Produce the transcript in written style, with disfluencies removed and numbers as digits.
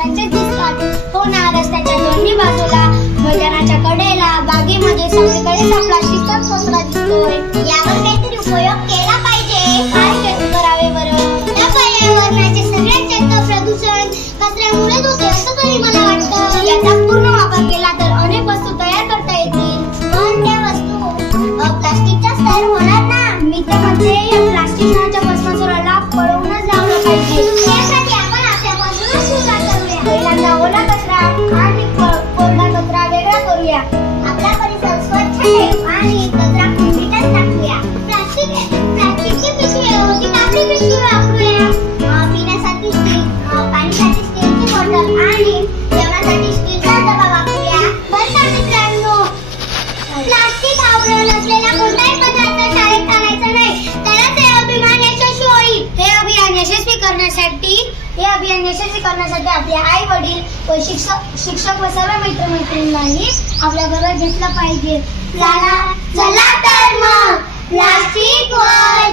मोठ्यांचे दिसतात. हो ना, रस्त्याच्या दोन्ही बाजूला, मैदानाच्या कडेला, बागेमध्ये सगळीकडे प्लास्टिकचाच कचरा दिसतोय. यावर काहीतरी उपयोग केला पाहिजे. काय करावे बरं? या पर्यावरणाचे सगळ्यात जास्त प्रदूषण कचऱ्यामुळेच होते असं तरी मला वाटतं. याचा पूर्ण वापर केला तर अनेक वस्तू तयार करता येतील. पण त्या वस्तू प्लास्टिकच्याच तयार होणार ना. मी तर म्हणते या प्लास्टिकच्या भस्मासुराला पळवूनच लावलं पाहिजे. त्यासाठी आपण आपल्यापासूनच सुरुवात करूया. पहिल्यांदा ओला कचरा आणि कोरडा कचरा वेगळा करूया. आपला परिसर स्वच्छ ठेवू आणि कचरा कुंडीतच टाकूया. प्लास्टिकची पिशवी होती कापडी पिशवी वापरूया. पिण्यासाठी स्टील, पाण्यासाठी स्टीलची बॉटल आणि जेवणासाठी स्टीलचा डबा वापरूया. बरं का मित्रांनो, प्लास्टिक आवरण असलेला कोणताही पदार्थ शाळेत आणायचा नाही. तरच हे अभियान यशस्वी होईल. हे अभियान यशस्वी करण्यासाठी आपले आई वडील व शिक्षक व सर्व मित्रमैत्रिणींनी आपल्या बरोबर घेतलं पाहिजे. चला तर मग प्लास्टिक वर